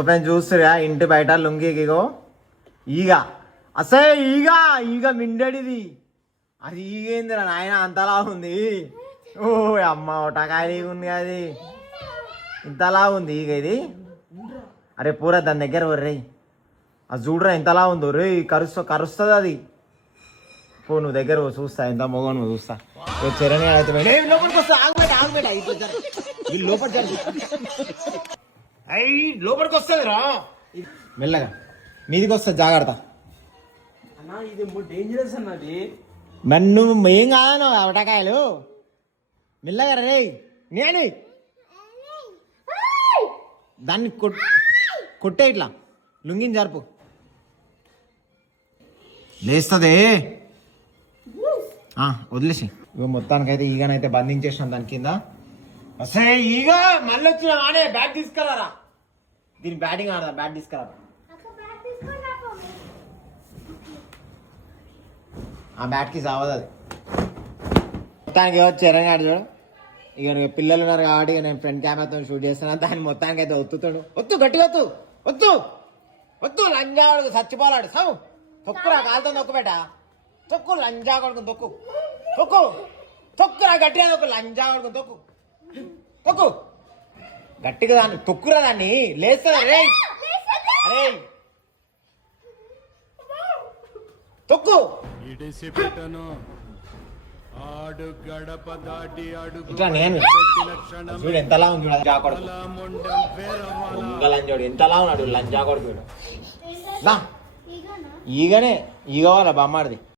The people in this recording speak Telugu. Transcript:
ఓపెన్ చూస్తురా ఇంటి బయట లుంగిగో ఈగ అసే ఈగ ఈగ మిండడిది అది ఈగేందిరా నాయన అంతలా ఉంది. ఓ అమ్మ ఒటకాయలు ఈగ ఉంది అది ఇంతలా ఉంది ఈగ ఇది. అరే పూరా దాని దగ్గర వర్రే అది చూడరా ఎంతలా ఉందో రే కరుస్తుంది అది. పో నువ్వు దగ్గర చూస్తా ఎంత మొగ నువ్వు చూస్తా చరణ్ అయితే లోపలికి వస్తా ఆగబెట్ట ఆగబెట్ట వీళ్ళు లోపల అయ్యి లోపలికి వస్తుంది రా మెల్లగా మీదికి వస్తుంది జాగ్రత్త. ఇది డేంజరస్ అన్నది మరి నువ్వు ఏం కాదను అవటకాయలు మెల్లగా రే నేను దాన్ని కొట్టే ఇట్లా లుంగిని జరుపు లేస్తుంది వదిలేసి ఇగో మొత్తానికైతే ఈగనైతే బంధించేసాం దాని కింద. అసే ఈగ మళ్ళీ వచ్చిన ఆడే బ్యాట్ తీసుకురారా దీని బ్యాటింగ్ ఆడదా బ్యాట్ తీసుకురా ఆ బ్యాట్కి చావదు అది. మొత్తానికి చరణ్ ఆడు చూడు ఇక పిల్లలు ఉన్నారు కాబట్టి నేను ఫ్రంట్ కెమెరాతో షూట్ చేస్తాను. దాన్ని మొత్తానికి అయితే ఒత్తుతాడు ఒత్తు గట్టిగా ఒత్తు ఒత్తు ఒత్తు లంజావాడు చచ్చిపోలాడు సౌ తొక్కురా కాలుతో తొక్కుబెట్ట తొక్కు లంజా కొడుకు తొక్కు తొక్కు తొక్కురా గట్టిగా తొక్కు లంజా కొడుకు తొక్కు తొక్కు గట్టిగా దాన్ని తొక్కురా దాన్ని లేస్తా రే అరే తొక్కు ఇట్లా నేను చూడు ఎంతలా ఉంది చూడు లంజా కొడుకు లంజోడు ఎంతలా ఉన్నాడు లంజా కొడుకు ఈగనే ఈగ వాళ్ళ బొమ్మాడిది